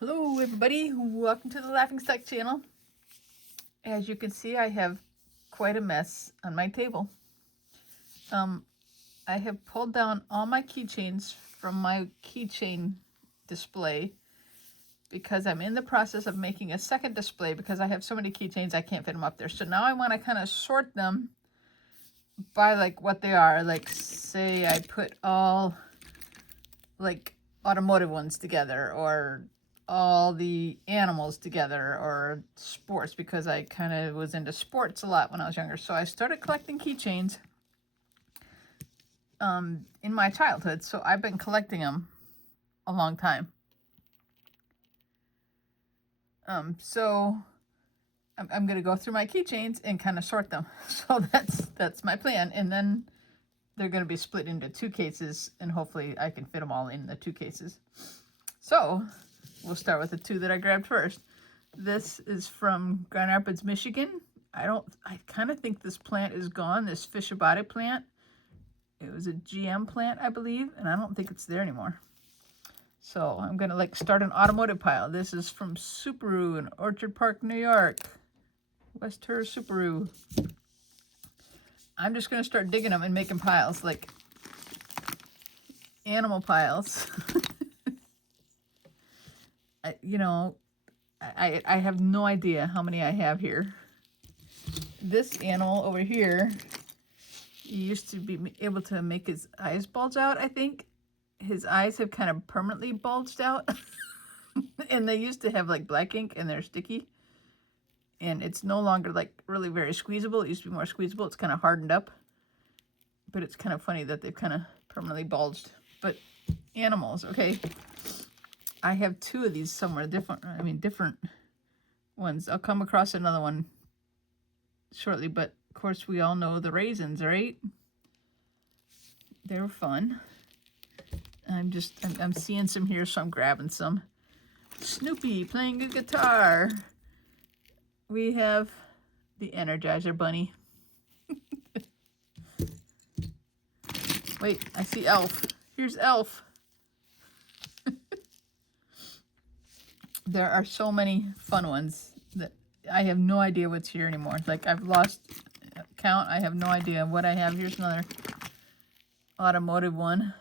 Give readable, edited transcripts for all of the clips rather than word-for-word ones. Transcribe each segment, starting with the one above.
Hello everybody, welcome to the Laughing Stock channel. As you can see, I have quite a mess on my table. I have pulled down all my keychains from my keychain display because I'm in the process of making a second display because I have so many keychains I can't fit them up there. So now I want to kind of sort them by like what they are. Like say I put all like automotive ones together, or all the animals together, or sports, because I kind of was into sports a lot when I was younger. So I started collecting keychains in my childhood. So I've been collecting them a long time. So I'm going to go through my keychains and kind of sort them. So that's my plan. And then they're going to be split into two cases, and hopefully I can fit them all in the two cases. So we'll start with the two that I grabbed first. This is from Grand Rapids, Michigan. I kind of think this plant is gone, this Fishabati plant. It was a GM plant, I believe, and I don't think it's there anymore. So I'm going to like start an automotive pile. This is from Subaru in Orchard Park, New York. West Her Subaru. I'm just going to start digging them and making piles, like animal piles. I have no idea how many I have here. This animal over here, he used to be able to make his eyes bulge out, I think. His eyes have kind of permanently bulged out. And they used to have like black ink and they're sticky. And it's no longer like really very squeezable. It used to be more squeezable. It's kind of hardened up. But it's kind of funny that they've kind of permanently bulged. But animals, okay. I have two of these somewhere, different ones. I'll come across another one shortly, but of course we all know the raisins, right? They're fun. I'm seeing some here, so I'm grabbing some. Snoopy playing a guitar. We have the Energizer Bunny. Wait, I see Elf. Here's Elf. There are so many fun ones that I have no idea what's here anymore. Like, I've lost count. I have no idea what I have. Here's another automotive one.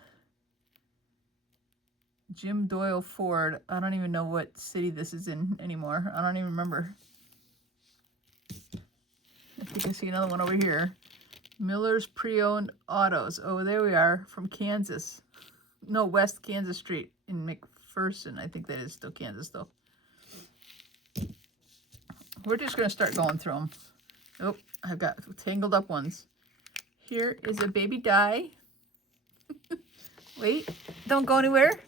Jim Doyle Ford. I don't even know what city this is in anymore. I don't even remember. I think I see another one over here. Miller's Pre-Owned Autos. Oh, there we are, from Kansas. No, West Kansas Street in McPherson. I think that is still Kansas, though. We're just going to start going through them. Oh, I've got tangled up ones. Here is a baby die. Wait, don't go anywhere.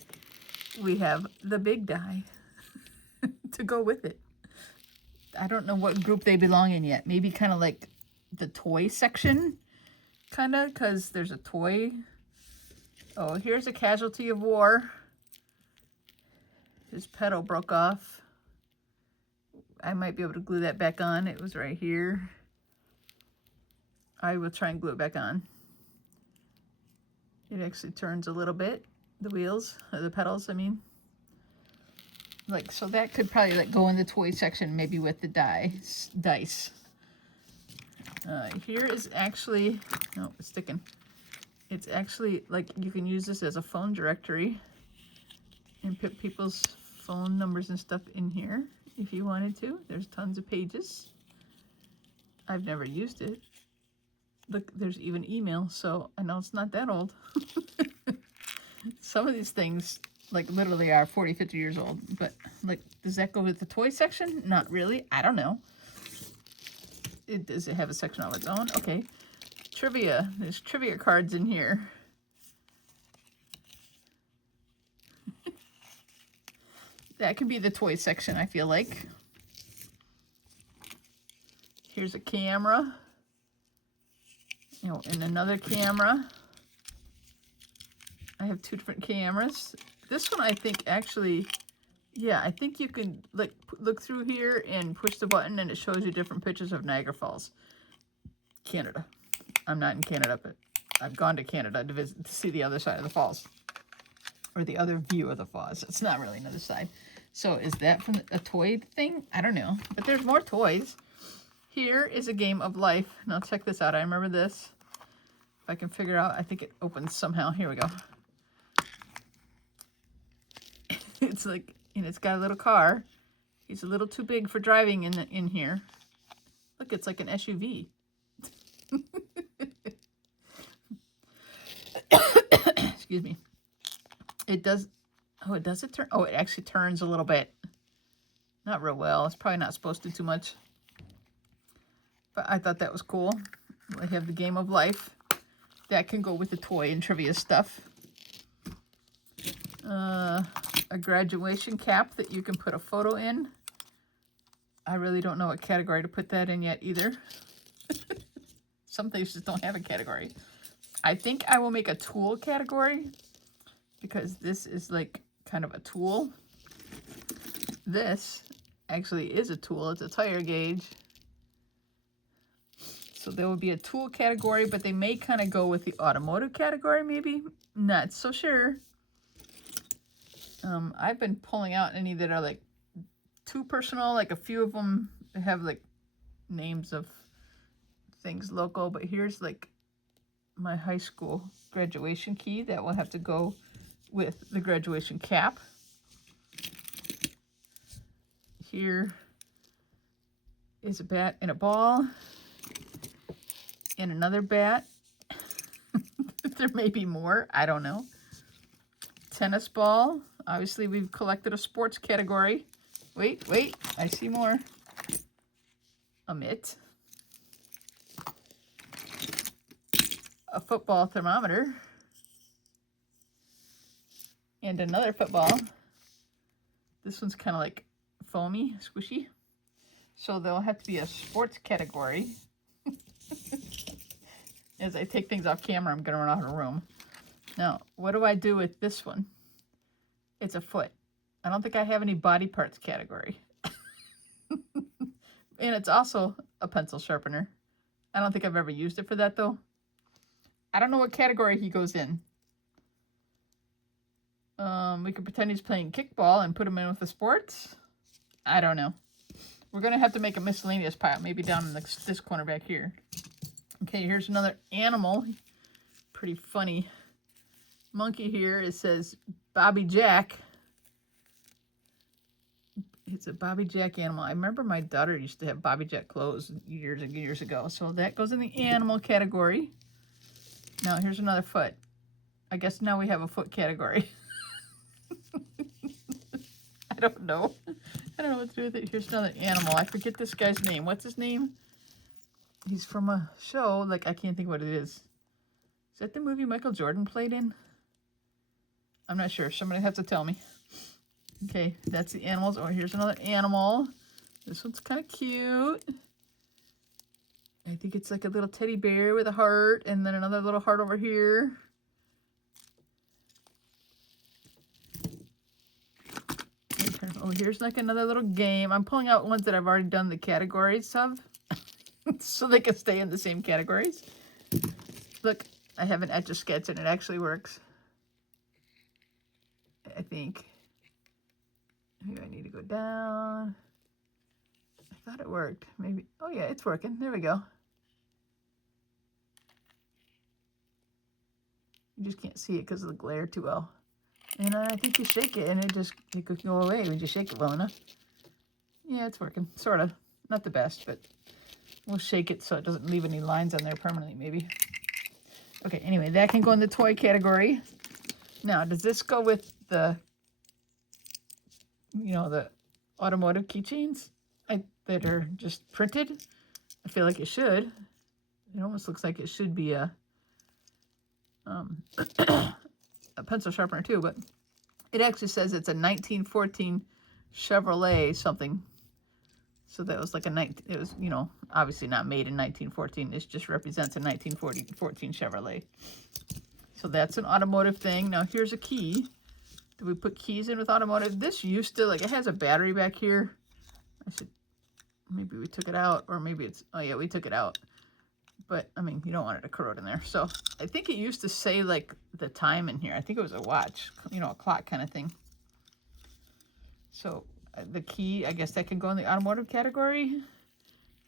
We have the big die to go with it. I don't know what group they belong in yet. Maybe kind of like the toy section, kind of, because there's a toy. Oh, here's a casualty of war. His pedal broke off. I might be able to glue that back on. It was right here. I will try and glue it back on. It actually turns a little bit. The wheels, or the pedals, I mean. Like, so that could probably like go in the toy section, maybe with the dice. Here is actually, no, it's sticking. It's actually like you can use this as a phone directory and put people's phone numbers and stuff in here if you wanted to. There's tons of pages. I've never used it. Look, there's even email, so I know it's not that old. Some of these things, like, literally are 40, 50 years old. But, like, does that go with the toy section? Not really. I don't know. Does it have a section of its own? Okay. Trivia. There's trivia cards in here. That could be the toy section, I feel like. Here's a camera. And another camera. I have two different cameras. This one I think actually, yeah, I think you can like look through here and push the button and it shows you different pictures of Niagara Falls, Canada. I'm not in Canada, but I've gone to Canada to see the other side of the falls, or the other view of the falls. It's not really another side. So is that from a toy thing? I don't know. But there's more toys. Here is a game of life. Now check this out. I remember this. If I can figure out, I think it opens somehow. Here we go. It's like, and it's got a little car. He's a little too big for driving in here. Look, it's like an SUV. Excuse me. It does, oh, it does it turn? Oh, it actually turns a little bit. Not real well. It's probably not supposed to too much. But I thought that was cool. We have the game of life. That can go with the toy and trivia stuff. A graduation cap that you can put a photo in. I really don't know what category to put that in yet either. Some things just don't have a category. I think I will make a tool category because this is like kind of a tool. This actually is a tool. It's a tire gauge. So there will be a tool category, but they may kind of go with the automotive category maybe. Not so sure. I've been pulling out any that are like too personal, like a few of them have like names of things local, but here's like my high school graduation key that will have to go with the graduation cap. Here is a bat and a ball and another bat. There may be more, I don't know. Tennis ball. Obviously we've collected a sports category. Wait, I see more. A mitt. A football thermometer. And another football. This one's kind of like foamy, squishy. So there'll have to be a sports category. As I take things off camera, I'm going to run out of the room. Now, what do I do with this one? It's a foot. I don't think I have any body parts category. And it's also a pencil sharpener. I don't think I've ever used it for that, though. I don't know what category he goes in. We could pretend he's playing kickball and put him in with the sports. I don't know. We're going to have to make a miscellaneous pile, maybe down in this corner back here. Okay, here's another animal. Pretty funny monkey here. It says Bobby Jack. It's a Bobby Jack animal. I remember my daughter used to have Bobby Jack clothes years and years ago. So that goes in the animal category. Now here's another foot. I guess now we have a foot category. I don't know. I don't know what to do with it. Here's another animal. I forget this guy's name. What's his name? He's from a show. Like, I can't think what it is. Is that the movie Michael Jordan played in? I'm not sure. Somebody has to tell me. Okay, that's the animals. Oh, here's another animal. This one's kind of cute. I think it's like a little teddy bear with a heart, and then another little heart over here. Oh, here's like another little game. I'm pulling out ones that I've already done the categories of, so they can stay in the same categories. Look, I have an Etch-a-Sketch, and it actually works. I think. Maybe I need to go down. I thought it worked. Maybe. Oh, yeah, it's working. There we go. You just can't see it because of the glare too well. And I think you shake it, and it could go away when you shake it well enough. Yeah, it's working. Sort of. Not the best, but we'll shake it so it doesn't leave any lines on there permanently, maybe. Okay, anyway, that can go in the toy category. Now, does this go with the, you know, the automotive keychains that are just printed? I feel like it should. It almost looks like it should be a pencil sharpener too, but it actually says it's a 1914 Chevrolet something. So that was like it was, you know, obviously not made in 1914. This just represents a 1914 Chevrolet. So that's an automotive thing. Now here's a key. Do we put keys in with automotive? This used to, like, it has a battery back here. Maybe we took it out, or maybe it's, oh yeah, we took it out. But, I mean, you don't want it to corrode in there. So, I think it used to say, like, the time in here. I think it was a watch, you know, a clock kind of thing. So the key, I guess that can go in the automotive category.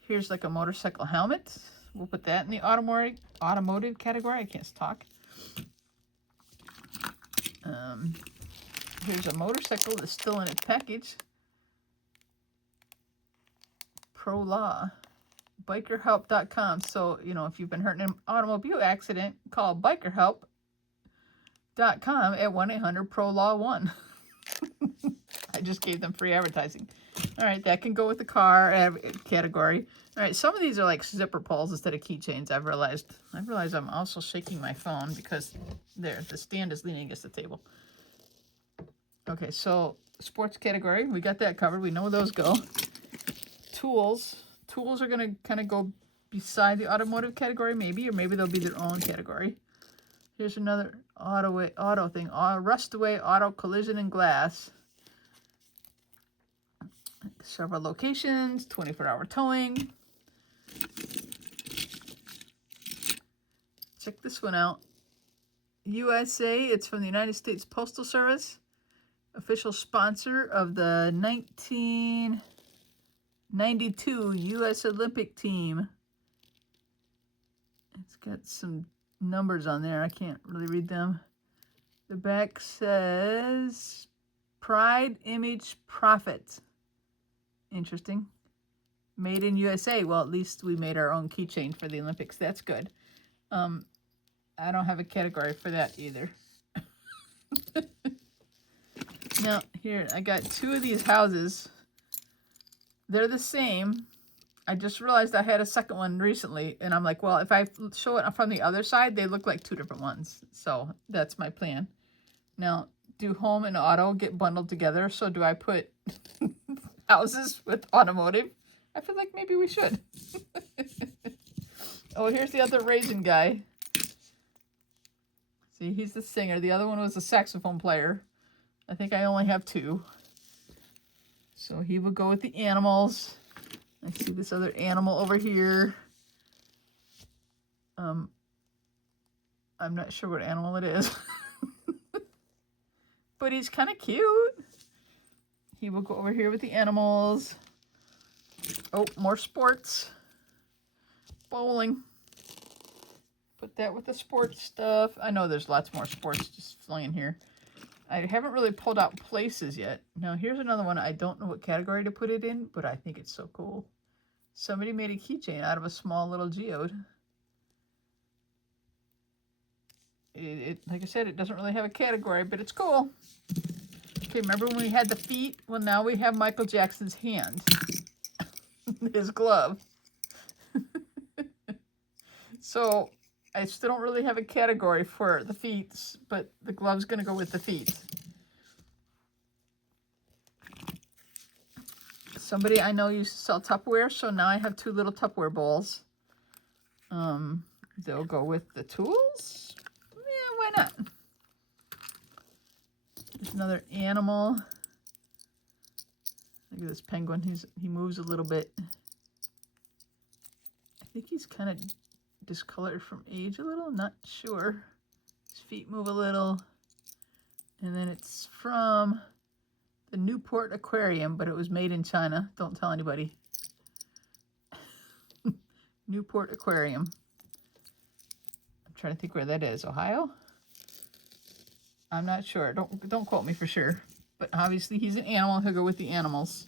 Here's like a motorcycle helmet. We'll put that in the automotive category. I can't talk. Here's a motorcycle that's still in its package. Pro Law. Bikerhelp.com. So, you know, if you've been hurt in an automobile accident, call bikerhelp.com at 1-800-PRO-LAW-1. I just gave them free advertising. All right, that can go with the car category. All right, some of these are like zipper pulls instead of keychains. I've realized I'm also shaking my phone because the stand is leaning against the table. Okay, so sports category, we got that covered. We know where those go. Tools are going to kind of go beside the automotive category, maybe, or maybe they'll be their own category. Here's another auto thing. Rust away auto collision and glass. Several locations, 24-hour towing. Check this one out. USA, it's from the United States Postal Service. Official sponsor of the 1992 U.S. Olympic team. It's got some numbers on there. I can't really read them. The back says Pride, Image, Profit. Interesting. Made in USA. Well, at least we made our own keychain for the Olympics. That's good. I don't have a category for that either. Now, here, I got two of these houses. They're the same. I just realized I had a second one recently, and I'm like, well, if I show it from the other side, they look like two different ones. So that's my plan. Now, do home and auto get bundled together? So do I put houses with automotive? I feel like maybe we should. Oh, here's the other raisin guy. See, he's the singer. The other one was a saxophone player. I think I only have two. So he will go with the animals. I see this other animal over here. I'm not sure what animal it is. But he's kind of cute. He will go over here with the animals. Oh, more sports. Bowling. Put that with the sports stuff. I know there's lots more sports just flying here. I haven't really pulled out places yet. Now, here's another one. I don't know what category to put it in, but I think it's so cool. Somebody made a keychain out of a small little geode. Like I said, it doesn't really have a category, but it's cool. Okay, remember when we had the feet? Well, now we have Michael Jackson's hand. His glove. So, I still don't really have a category for the feet, but the glove's going to go with the feet. Somebody I know used to sell Tupperware, so now I have two little Tupperware bowls. They'll go with the tools. Yeah, why not? There's another animal. Look at this penguin. He moves a little bit. I think he's kind of discolored from age a little. Not sure. His feet move a little. And then it's from the Newport Aquarium, but it was made in China. Don't tell anybody. Newport Aquarium. I'm trying to think where that is. Ohio? I'm not sure. Don't quote me for sure. But obviously he's an animal. He'll go with the animals.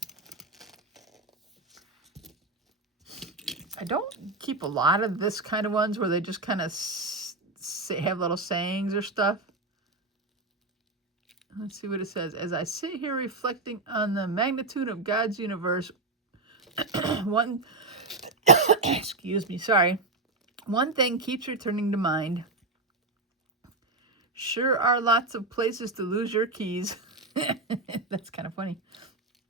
I don't keep a lot of this kind of ones where they just kind of have little sayings or stuff. Let's see what it says. As I sit here reflecting on the magnitude of God's universe, excuse me, sorry. One thing keeps returning to mind. Sure are lots of places to lose your keys. That's kind of funny.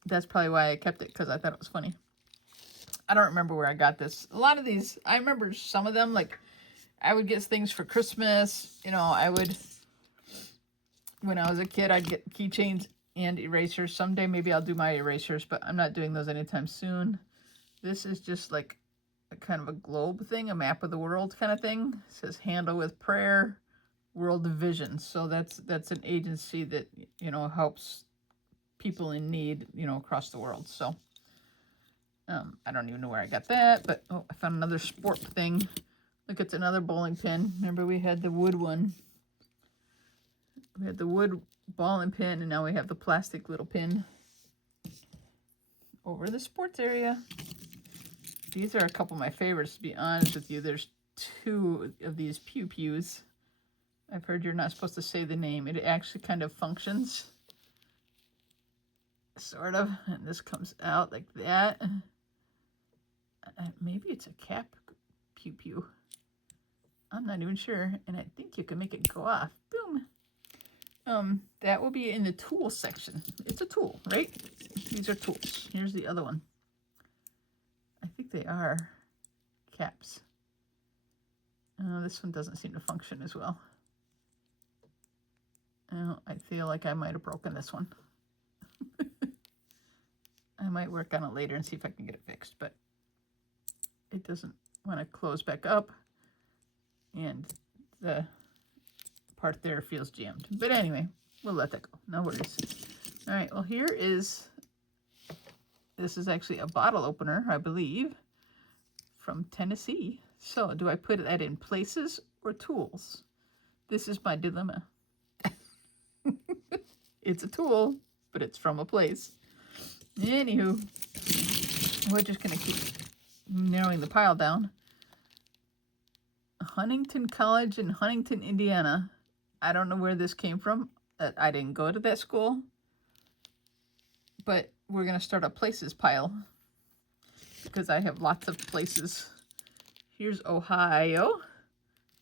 That's probably why I kept it, because I thought it was funny. I don't remember where I got this. A lot of these, I remember some of them, like I would get things for Christmas. You know, when I was a kid, I'd get keychains and erasers. Someday maybe I'll do my erasers, but I'm not doing those anytime soon. This is just like a kind of a globe thing, a map of the world kind of thing. It says handle with prayer, World Vision. So that's an agency that, you know, helps people in need, you know, across the world. So I don't even know where I got that, but oh, I found another sport thing. Look, it's another bowling pin. Remember we had the wood one. We had the wood ball and pin, and now we have the plastic little pin over the sports area. These are a couple of my favorites, to be honest with you. There's 2 of these pew pews. I've heard you're not supposed to say the name. It actually kind of functions, sort of. And this comes out like that. Maybe it's a cap pew pew. I'm not even sure. And I think you can make it go off. Boom. That will be in the tool section. It's a tool, right? These are tools. Here's the other one. I think they are caps. This one doesn't seem to function as well. I feel like I might have broken this one. I might work on it later and see if I can get it fixed, but it doesn't want to close back up, and the part there feels jammed. But anyway, we'll let that go. No worries. All right, well, this is actually a bottle opener, I believe, from Tennessee. So do I put that in places or tools? This is my dilemma. It's a tool, but it's from a place. Anywho, we're just going to keep narrowing the pile down. Huntington College in Huntington, Indiana. I don't know where this came from. I didn't go to that school. But we're going to start a places pile, because I have lots of places. Here's Ohio.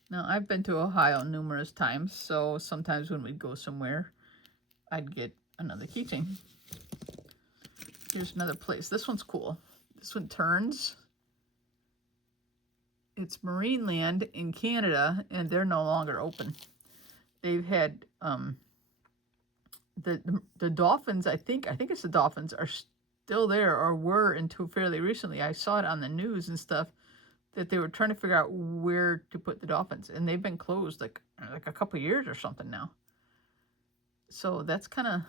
Now, I've been to Ohio numerous times, so sometimes when we'd go somewhere, I'd get another keychain. Here's another place. This one's cool. This one turns. It's Marineland in Canada, and they're no longer open. They've had the dolphins. I think it's the dolphins are still there, or were until fairly recently. I saw it on the news and stuff that they were trying to figure out where to put the dolphins, and they've been closed like a couple years or something now. So that's kind of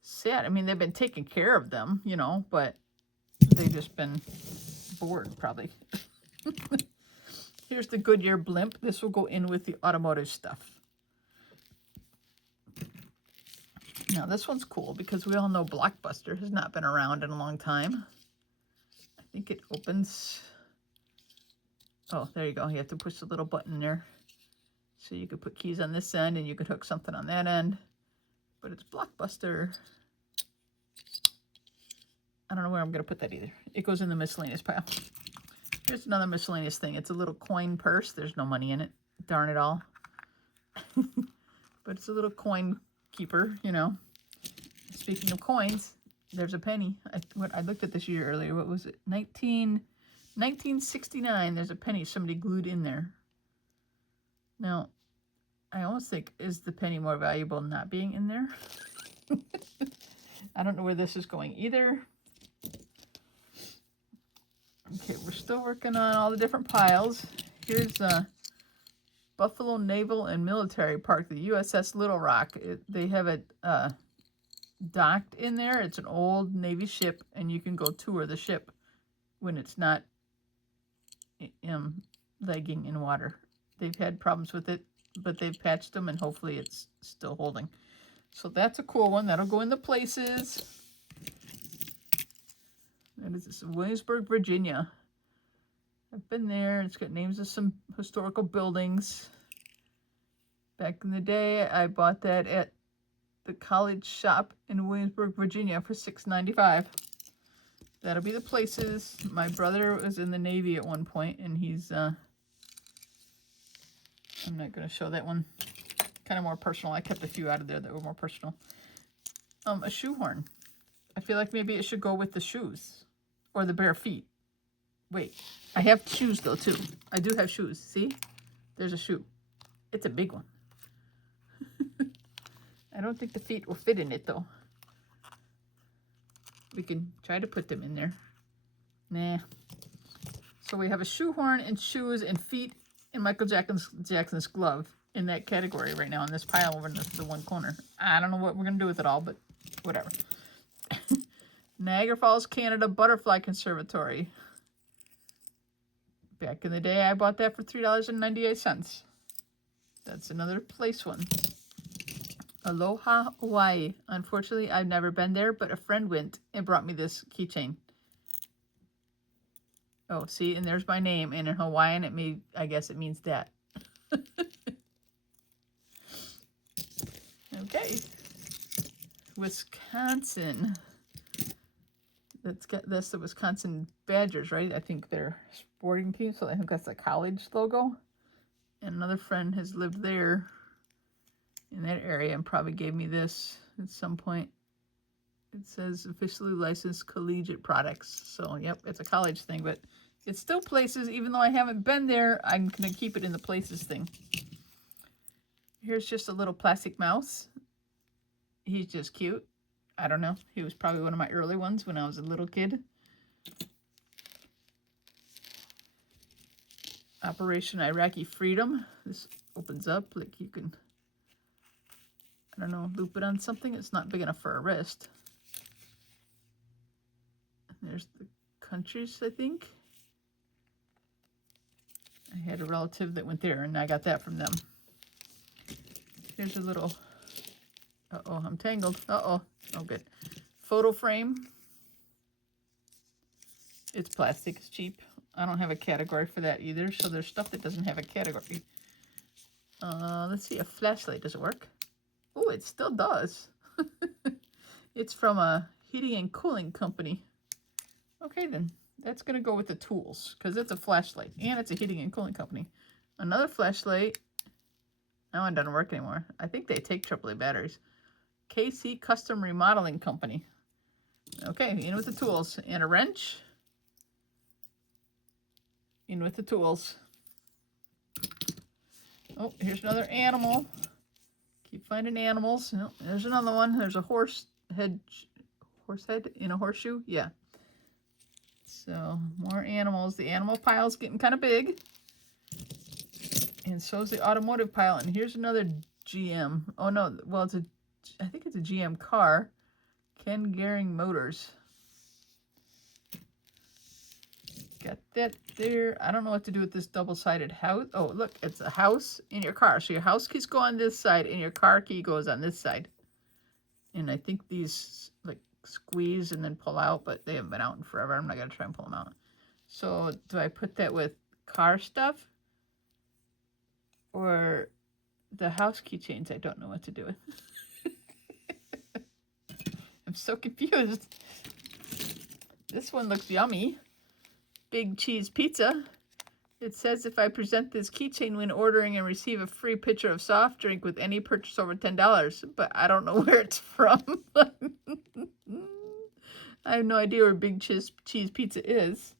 sad. I mean, they've been taking care of them, you know, but they've just been bored, probably. Here's the Goodyear blimp. This will go in with the automotive stuff. Now, this one's cool because we all know Blockbuster has not been around in a long time. I think it opens. Oh, there you go. You have to push the little button there. So you could put keys on this end and you could hook something on that end. But it's Blockbuster. I don't know where I'm going to put that either. It goes in the miscellaneous pile. Here's another miscellaneous thing. It's a little coin purse. There's no money in it. Darn it all. But it's a little coin keeper, you know. Speaking of coins, there's a penny. I looked at this year earlier. What was it? 1969. There's a penny somebody glued in there. Now, I almost think, is the penny more valuable not being in there? I don't know where this is going either. Okay, we're still working on all the different piles. Here's Buffalo Naval and Military Park, the USS Little Rock. They have it docked in there. It's an old Navy ship, and you can go tour the ship when it's not legging in water. They've had problems with it, but they've patched them, and hopefully it's still holding. So that's a cool one. That'll go in the places. That is this, Williamsburg, Virginia. I've been there. It's got names of some historical buildings. Back in the day, I bought that at the college shop in Williamsburg, Virginia for $6.95. That'll be the places. My brother was in the Navy at one point, and he's... I'm not going to show that one. Kind of more personal. I kept a few out of there that were more personal. A shoehorn. I feel like maybe it should go with the shoes. Or the bare feet. Wait. I have shoes, though, too. I do have shoes. See? There's a shoe. It's a big one. I don't think the feet will fit in it, though. We can try to put them in there. Nah. So we have a shoehorn and shoes and feet and Michael Jackson's glove in that category right now in this pile over in the one corner. I don't know what we're going to do with it all, but whatever. Niagara Falls, Canada Butterfly Conservatory. Back in the day, I bought that for $3.98. That's another place one. Aloha, Hawaii. Unfortunately, I've never been there, but a friend went and brought me this keychain. Oh, see, and there's my name, and in Hawaiian, I guess it means that. Okay. Wisconsin. That's the Wisconsin Badgers, right? I think they're sporting team, so I think that's a college logo. And another friend has lived there in that area and probably gave me this at some point. It says officially licensed collegiate products. So, yep, it's a college thing, but it's still places. Even though I haven't been there, I'm going to keep it in the places thing. Here's just a little plastic mouse. He's just cute. I don't know. He was probably one of my early ones when I was a little kid. Operation Iraqi Freedom. This opens up. Like you can, I don't know, loop it on something. It's not big enough for a wrist. And there's the countries, I think. I had a relative that went there, and I got that from them. Here's a little... Uh-oh, I'm tangled. Uh-oh. Oh, good. Photo frame. It's plastic. It's cheap. I don't have a category for that either, so there's stuff that doesn't have a category. Let's see. A flashlight. Does it work? Oh, it still does. It's from a heating and cooling company. Okay, then. That's going to go with the tools, because it's a flashlight, and it's a heating and cooling company. Another flashlight. That one doesn't work anymore. I think they take AAA batteries. KC Custom Remodeling Company. Okay, in with the tools. And a wrench. In with the tools. Oh, here's another animal. Keep finding animals. Oh, there's another one. There's a horse head in a horseshoe. Yeah. So, more animals. The animal pile's getting kind of big. And so's the automotive pile. And here's another GM. Oh, no. Well, I think it's a GM car. Ken Gehring Motors. Got that there. I don't know what to do with this double-sided house. Oh, look. It's a house in your car. So your house keys go on this side, and your car key goes on this side. And I think these, like, squeeze and then pull out, but they haven't been out in forever. I'm not going to try and pull them out. So do I put that with car stuff? Or the house keychains I don't know what to do with. I'm so confused. This one looks yummy. Big cheese pizza. It says if I present this keychain when ordering and receive a free pitcher of soft drink with any purchase over $10, but I don't know where it's from. I have no idea where Big Cheese Pizza is.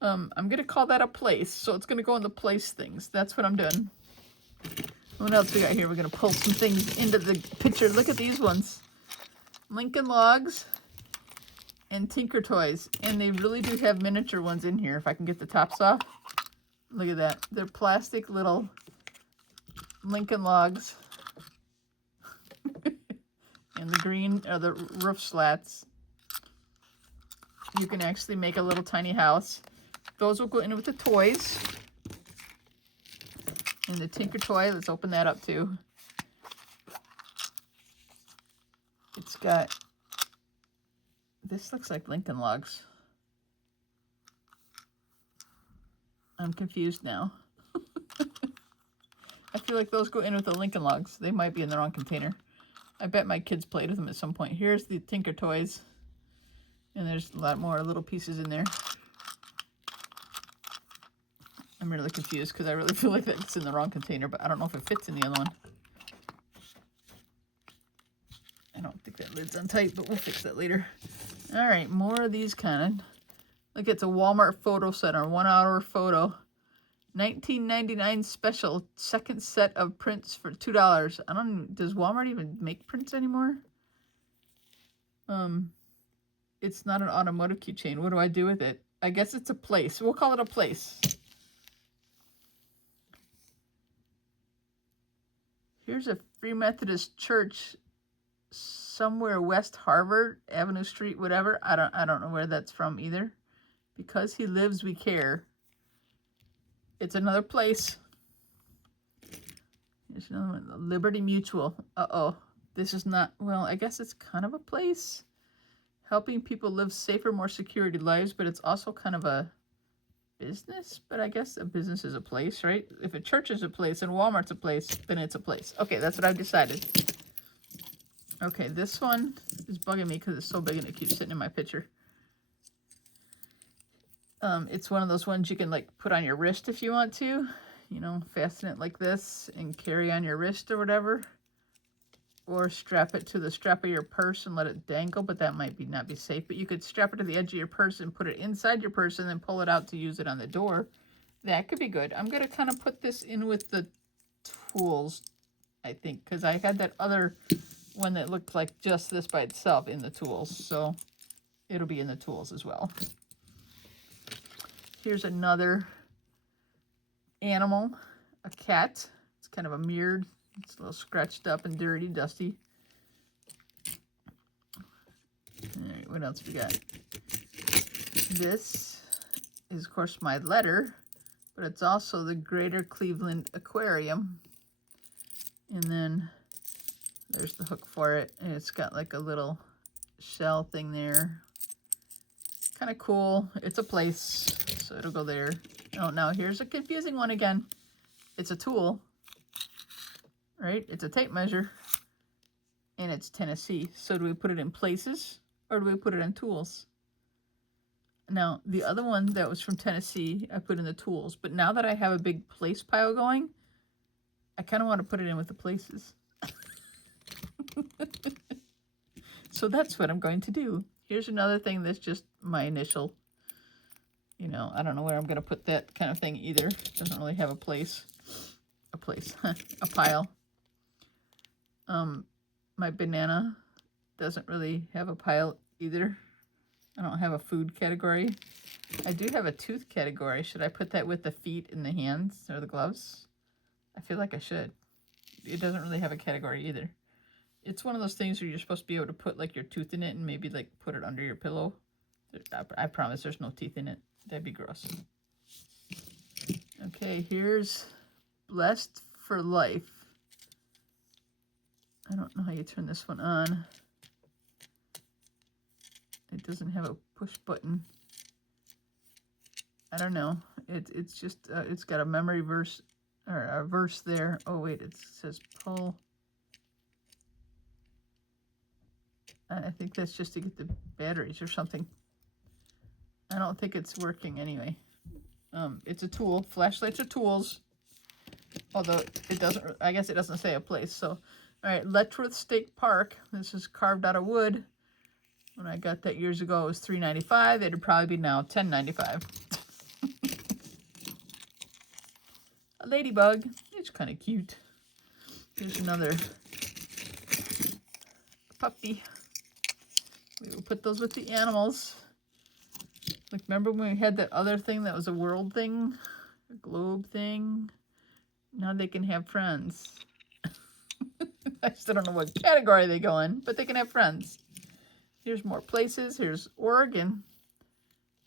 I'm going to call that a place, so it's going to go in the place things. That's what I'm doing. What else we got here? We're going to pull some things into the picture. Look at these ones. Lincoln Logs and Tinker Toys. And they really do have miniature ones in here, if I can get the tops off. Look at that. They're plastic little Lincoln Logs. And the green are the roof slats. You can actually make a little tiny house. Those will go in with the toys. And the Tinker Toy, let's open that up too. It's got, this looks like Lincoln Logs. I'm confused now. I feel like those go in with the Lincoln Logs. They might be in the wrong container. I bet my kids played with them at some point. Here's the Tinker Toys. And there's a lot more little pieces in there. I'm really confused because I really feel like that's in the wrong container, but I don't know if it fits in the other one. I don't think that lid's on tight, but we'll fix that later. All right, more of these kind of. Look, it's a Walmart photo center, 1 hour photo. $19.99 special, second set of prints for $2. I don't even, does Walmart even make prints anymore? It's not an automotive keychain. What do I do with it? I guess it's a place. We'll call it a place. Here's a Free Methodist Church somewhere West Harvard, Avenue Street, whatever. I don't know where that's from either. Because he lives, we care. It's another place. There's another one, Liberty Mutual. Uh-oh. This is not, well, I guess it's kind of a place. Helping people live safer, more security lives, but it's also kind of a business. But I guess a business is a place, right? If a church is a place and Walmart's a place, then it's a place. Okay, that's what I've decided. Okay, this one is bugging me because it's so big and it keeps sitting in my picture. It's one of those ones you can like put on your wrist if you want to, you know, fasten it like this and carry on your wrist or whatever, or strap it to the strap of your purse and let it dangle, but that might not be safe. But you could strap it to the edge of your purse and put it inside your purse and then pull it out to use it on the door. That could be good. I'm going to kind of put this in with the tools, I think, because I had that other one that looked like just this by itself in the tools, so it'll be in the tools as well. Here's another animal, a cat. It's kind of a mirrored, it's a little scratched up and dirty, dusty. All right, what else we got? This is, of course, my letter, but it's also the Greater Cleveland Aquarium. And then there's the hook for it, and it's got like a little shell thing there. Kind of cool. It's a place, so it'll go there. Oh, now here's a confusing one again. It's a tool, right? It's a tape measure, and it's Tennessee. So do we put it in places, or do we put it in tools? Now, the other one that was from Tennessee, I put in the tools. But now that I have a big place pile going, I kind of want to put it in with the places. So that's what I'm going to do. Here's another thing that's just my initial, you know, I don't know where I'm going to put that kind of thing either. It doesn't really have a place, a pile. My banana doesn't really have a pile either. I don't have a food category. I do have a tooth category. Should I put that with the feet and the hands or the gloves? I feel like I should. It doesn't really have a category either. It's one of those things where you're supposed to be able to put like your tooth in it and maybe like put it under your pillow. I promise there's no teeth in it. That'd be gross. Okay, here's Blessed for Life. I don't know how you turn this one on. It doesn't have a push button. I don't know. It's just, it's got a memory verse, or a verse there. Oh wait, it says pull. I think that's just to get the batteries or something. I don't think it's working anyway. It's a tool. Flashlights are tools. Although it doesn't, I guess it doesn't say a place. So, all right, Letchworth State Park. This is carved out of wood. When I got that years ago, it was $3.95. It'd probably be now $10.95. A ladybug. It's kind of cute. Here's another puppy. We will put those with the animals. Like, remember when we had that other thing that was a world thing? A globe thing? Now they can have friends. I still don't know what category they go in, but they can have friends. Here's more places. Here's Oregon.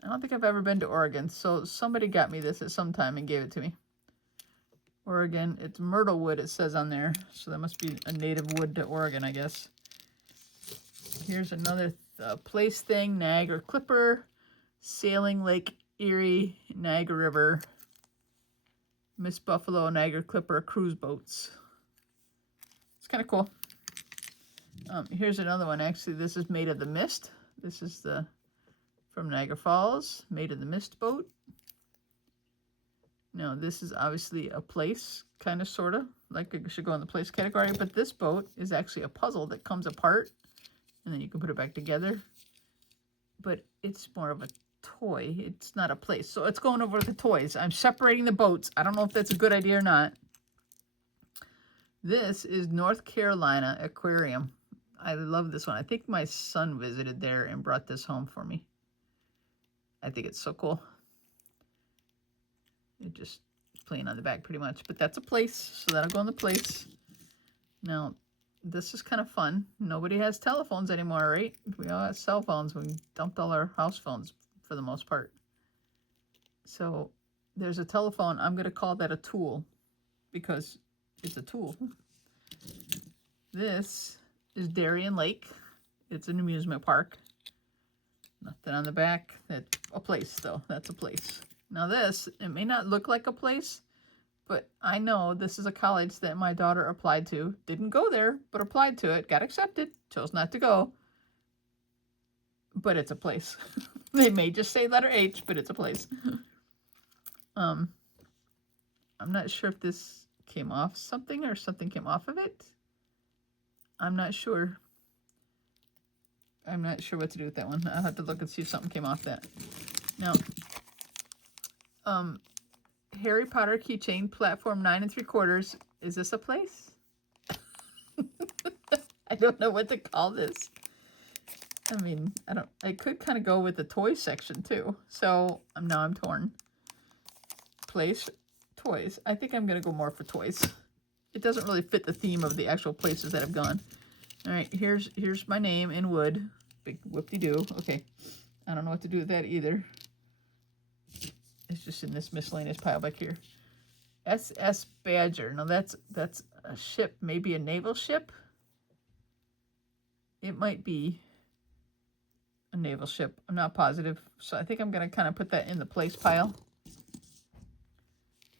I don't think I've ever been to Oregon, so somebody got me this at some time and gave it to me. Oregon, it's myrtle wood, it says on there, so that must be a native wood to Oregon, I guess. Here's another place thing, Niagara Clipper, Sailing Lake Erie, Niagara River, Miss Buffalo, Niagara Clipper, cruise boats. It's kind of cool. Here's another one. Actually, this is Made of the Mist. This is the from Niagara Falls, Made of the Mist boat. Now, this is obviously a place, kind of, sort of, like it should go in the place category, but this boat is actually a puzzle that comes apart, and then you can put it back together. But it's more of a toy. It's not a place. So it's going over the toys. I'm separating the boats. I don't know if that's a good idea or not. This is North Carolina Aquarium. I love this one. I think my son visited there and brought this home for me. I think it's so cool. It just plain on the back pretty much. But that's a place, so that'll go in the place. Now, this is kind of fun. Nobody has telephones anymore, right? We all have cell phones. We dumped all our house phones for the most part. So there's a telephone. I'm going to call that a tool because it's a tool. This is Darien Lake. It's an amusement park. Nothing on the back. That's a place, though. That's a place. Now this, it may not look like a place, but I know this is a college that my daughter applied to. Didn't go there, but applied to it. Got accepted. Chose not to go. But it's a place. They may just say letter H, but it's a place. I'm not sure if this came off something or something came off of it. I'm not sure. I'm not sure what to do with that one. I'll have to look and see if something came off that. Now, Harry Potter keychain, platform 9 3/4. Is this a place? I don't know what to call this. I mean, I could kind of go with the toy section too. So now I'm torn. Place, toys. I think I'm going to go more for toys. It doesn't really fit the theme of the actual places that I've gone. All right, here's my name in wood. Big whoop-de-doo. Okay, I don't know what to do with that either. It's just in this miscellaneous pile back here. SS Badger. Now that's a ship, maybe a naval ship. It might be a naval ship. I'm not positive. So I think I'm going to kind of put that in the place pile.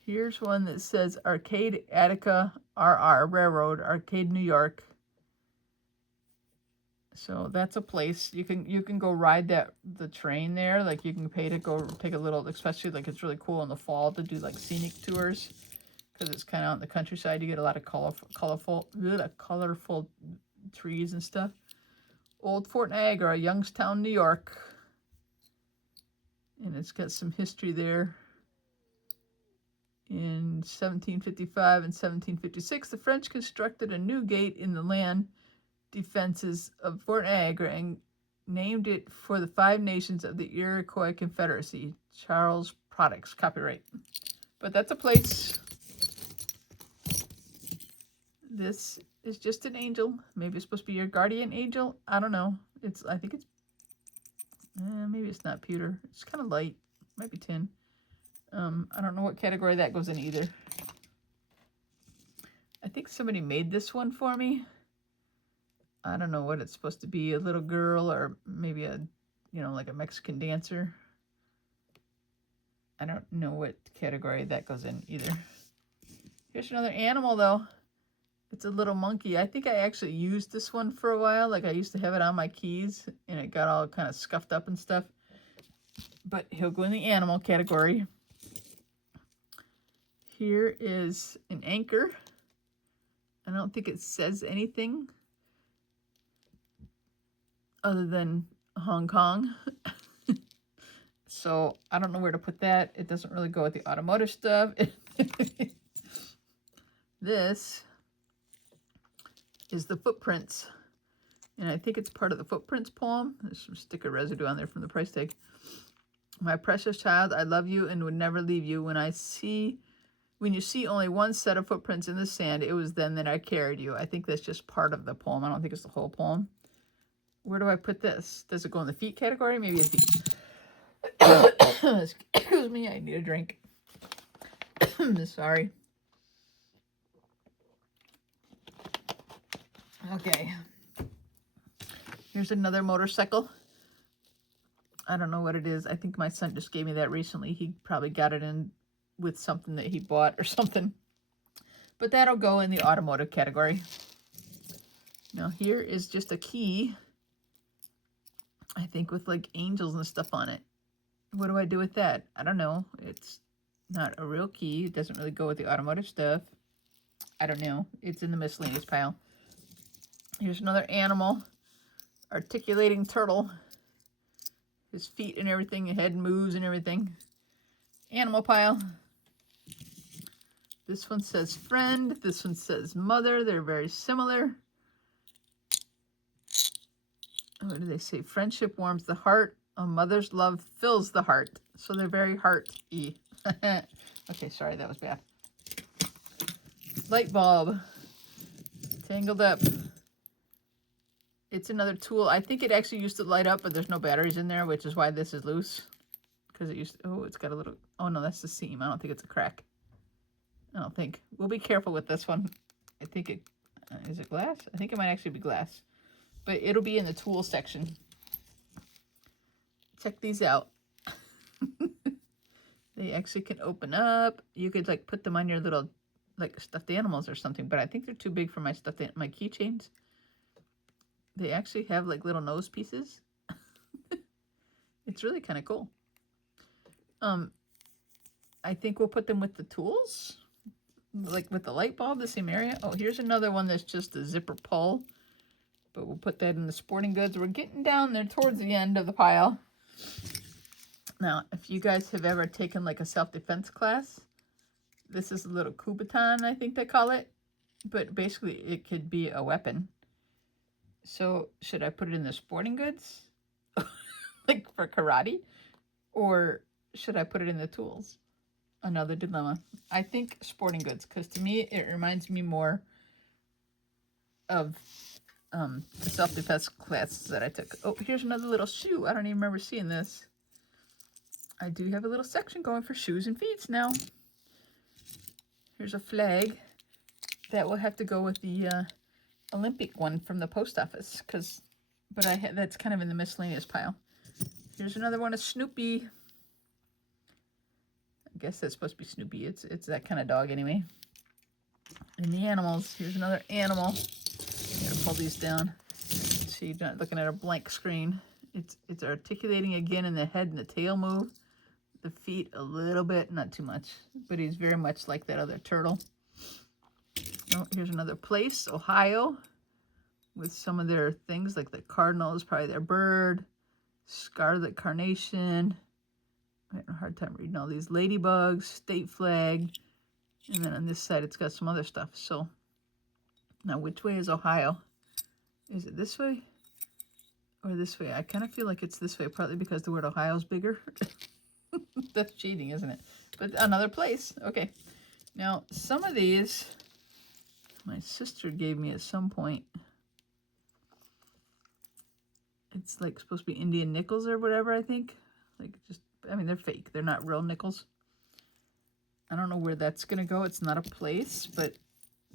Here's one that says Arcade Attica RR Railroad, Arcade, New York. So that's a place. You can go ride the train there. Like you can pay to go take a little, especially like it's really cool in the fall to do like scenic tours because it's kind of out in the countryside. You get a lot of colorful trees and stuff. Old Fort Niagara, Youngstown, New York. And it's got some history there. In 1755 and 1756, the French constructed a new gate in the land defenses of Fort Niagara and named it for the 5 nations of the Iroquois Confederacy. Charles Products, copyright. But that's a place. This is just an angel. Maybe it's supposed to be your guardian angel. I don't know. I think it's, maybe it's not pewter. It's kind of light. Might be tin. I don't know what category that goes in either. I think somebody made this one for me. I don't know what it's supposed to be. A little girl or maybe a, like a Mexican dancer. I don't know what category that goes in either. Here's another animal though. It's a little monkey. I think I actually used this one for a while. Like I used to have it on my keys and it got all kind of scuffed up and stuff. But he'll go in the animal category. Here is an anchor. I don't think it says anything other than Hong Kong. So I don't know where to put that. It doesn't really go with the automotive stuff. This is the footprints. And I think it's part of the footprints poem. There's some sticker residue on there from the price tag. My precious child, I love you and would never leave you. When you see only one set of footprints in the sand, it was then that I carried you. I think that's just part of the poem. I don't think it's the whole poem. Where do I put this? Does it go in the feet category? Maybe it's feet. Excuse me, I need a drink. Sorry. Okay. Here's another motorcycle. I don't know what it is. I think my son just gave me that recently. He probably got it in with something that he bought or something. But that'll go in the automotive category. Now here is just a key. I think with like angels and stuff on it. What do I do with that? I don't know. It's not a real key. It doesn't really go with the automotive stuff. I don't know. It's in the miscellaneous pile. Here's another animal. Articulating turtle. His feet and everything. His head moves and everything. Animal pile. This one says friend. This one says mother. They're very similar. What do they say? Friendship warms the heart. A mother's love fills the heart. So they're very heart-y. Okay, sorry, that was bad. Light bulb. Tangled up. It's another tool. I think it actually used to light up, but there's no batteries in there, which is why this is loose. Because it used to, oh, it's got a little, oh no, that's the seam. I don't think it's a crack. I don't think. We'll be careful with this one. I think it, is it glass? I think it might actually be glass. But it'll be in the tool section. Check these out. They actually can open up. You could like put them on your little like stuffed animals or something, but I think they're too big for my my keychains. They actually have like little nose pieces. It's really kind of cool. I think we'll put them with the tools, like with the light bulb, the same area. Oh, here's another one that's just a zipper pull, but we'll put that in the sporting goods. We're getting down there towards the end of the pile. Now, if you guys have ever taken like a self-defense class, this is a little Kubaton, I think they call it, but basically it could be a weapon. So should I put it in the sporting goods, like for karate, or should I put it in the tools? Another dilemma. I think sporting goods, because to me it reminds me more of the self-defense classes that I took. Oh, here's another little shoe. I don't even remember seeing this. I do have a little section going for shoes and feet now. Here's a flag that will have to go with the Olympic one from the post office, but that's kind of in the miscellaneous pile. Here's another one of Snoopy. I guess that's supposed to be Snoopy. It's that kind of dog anyway. And the animals. Here's another animal. I'm gonna pull these down so you're not looking at a blank screen. It's articulating again in the head and the tail move. The feet a little bit, not too much, but he's very much like that other turtle. Oh, here's another place, Ohio, with some of their things like the cardinal is probably their bird, scarlet carnation. I had a hard time reading all these. Ladybugs, state flag, and then on this side it's got some other stuff. So now which way is Ohio? Is it this way or this way? I kind of feel like it's this way, partly because the word Ohio is bigger. That's cheating, isn't it? But another place. Okay. Now, some of these my sister gave me at some point. It's like supposed to be Indian nickels or whatever, I think. Like just, I mean, they're fake. They're not real nickels. I don't know where that's going to go. It's not a place, but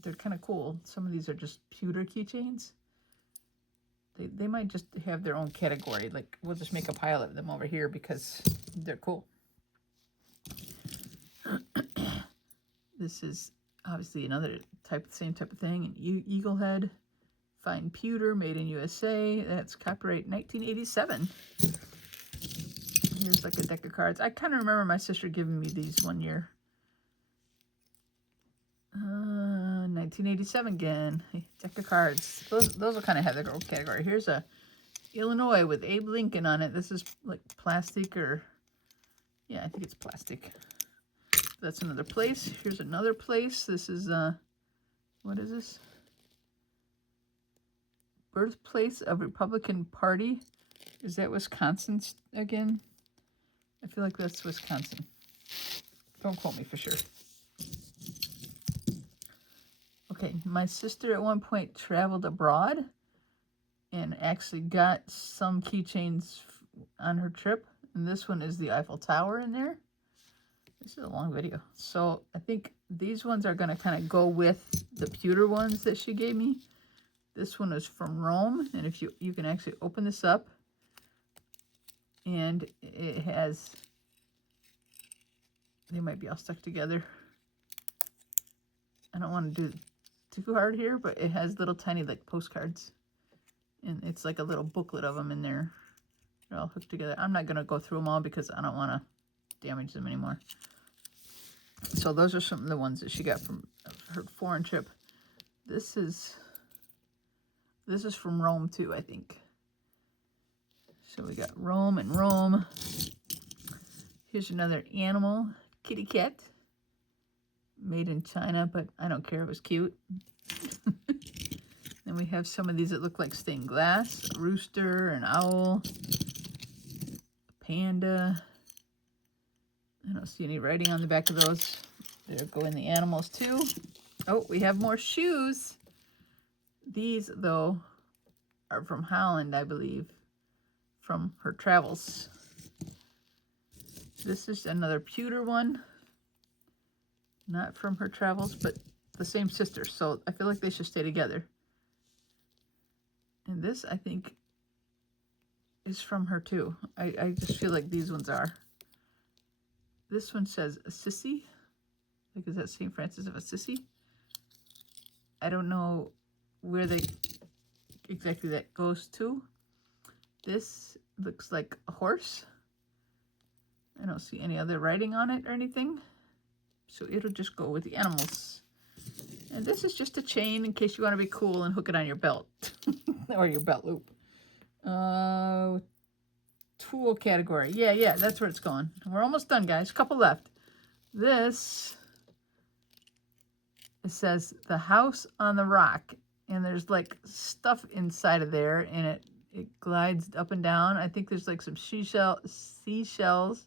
they're kind of cool. Some of these are just pewter keychains. They might just have their own category. Like, we'll just make a pile of them over here because they're cool. This is obviously another same type of thing. An eagle head, fine pewter, made in USA. That's copyright 1987. Here's like a deck of cards. I kind of remember my sister giving me these one year. 1987 again. Deck of cards. Those will kind of have their own category. Here's a Illinois with Abe Lincoln on it. This is like plastic or, yeah, I think it's plastic. That's another place. Here's another place. This is, what is this? Birthplace of Republican Party. Is that Wisconsin again? I feel like that's Wisconsin. Don't quote me for sure. Okay, my sister at one point traveled abroad and actually got some keychains on her trip. And this one is the Eiffel Tower in there. This is a long video. So I think these ones are going to kind of go with the pewter ones that she gave me. This one is from Rome. And if you can actually open this up. And it has, they might be all stuck together. I don't want to do too hard here, but it has little tiny like postcards. And it's like a little booklet of them in there. They're all hooked together. I'm not going to go through them all because I don't want to damage them anymore. So those are some of the ones that she got from her foreign trip. This is from Rome too, I think. So we got Rome and Rome. Here's another animal, kitty cat. Made in China, but I don't care. It was cute. Then we have some of these that look like stained glass. A rooster, an owl, a panda. I don't see any writing on the back of those. There go in the animals too. Oh, we have more shoes. These, though, are from Holland, I believe, from her travels. This is another pewter one. Not from her travels, but the same sister. So I feel like they should stay together. And this, I think, is from her too. I just feel like these ones are. This one says Assisi. Like, is that St. Francis of Assisi? I don't know where they exactly that goes to. This looks like a horse. I don't see any other writing on it or anything. So it'll just go with the animals. And this is just a chain in case you want to be cool and hook it on your belt. Or your belt loop. Tool category. Yeah, that's where it's going. We're almost done, guys. A couple left. This, it says the house on the rock. And there's like stuff inside of there. And it glides up and down. I think there's like some seashells.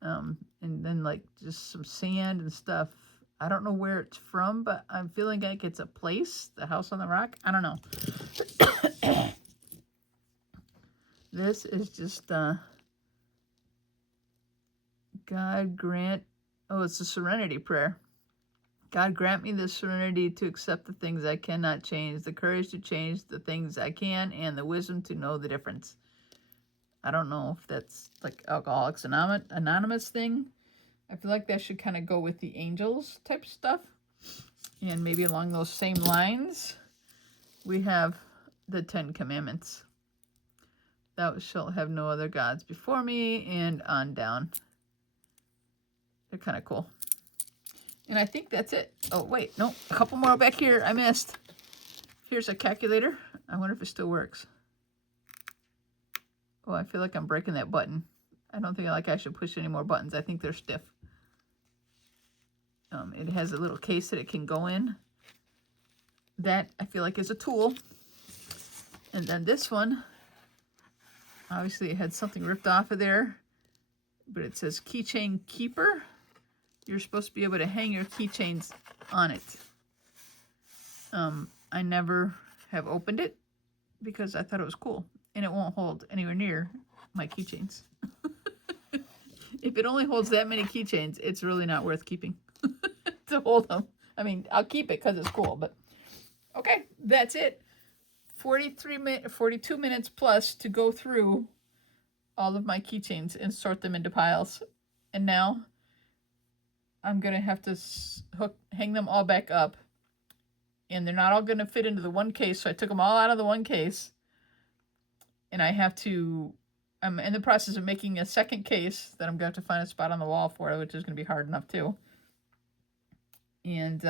And then like just some sand and stuff. I don't know where it's from, but I'm feeling like it's a place. The house on the rock. I don't know. This is just God grant. Oh, it's a serenity prayer. God grant me the serenity to accept the things I cannot change, the courage to change the things I can, and the wisdom to know the difference. I don't know if that's like Alcoholics Anonymous thing. I feel like that should kind of go with the angels type stuff. And maybe along those same lines, we have the 10 Commandments. Thou shalt have no other gods before me, and on down. They're kind of cool. And I think that's it. Oh, wait, no, a couple more back here I missed. Here's a calculator. I wonder if it still works. Oh, I feel like I'm breaking that button. I don't think I should push any more buttons. I think they're stiff. It has a little case that it can go in. That, I feel like, is a tool. And then this one, obviously it had something ripped off of there, but it says Keychain Keeper. You're supposed to be able to hang your keychains on it. I never have opened it because I thought it was cool. And it won't hold anywhere near my keychains. If it only holds that many keychains, it's really not worth keeping to hold them. I mean, I'll keep it because it's cool, but okay, that's it. 42 minutes plus to go through all of my keychains and sort them into piles. And now I'm going to have to hang them all back up. And they're not all going to fit into the one case, so I took them all out of the one case. And I'm in the process of making a second case that I'm going to have to find a spot on the wall for, which is going to be hard enough too. And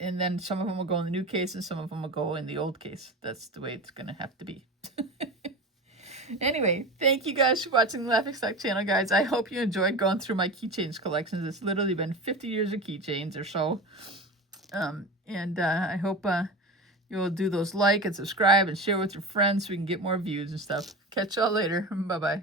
then some of them will go in the new case and some of them will go in the old case. That's the way it's going to have to be. Anyway, thank you guys for watching the Laughing Stock channel, guys. I hope you enjoyed going through my keychains collections. It's literally been 50 years of keychains or so. I hope you'll do those like and subscribe and share with your friends so we can get more views and stuff. Catch y'all later. Bye-bye.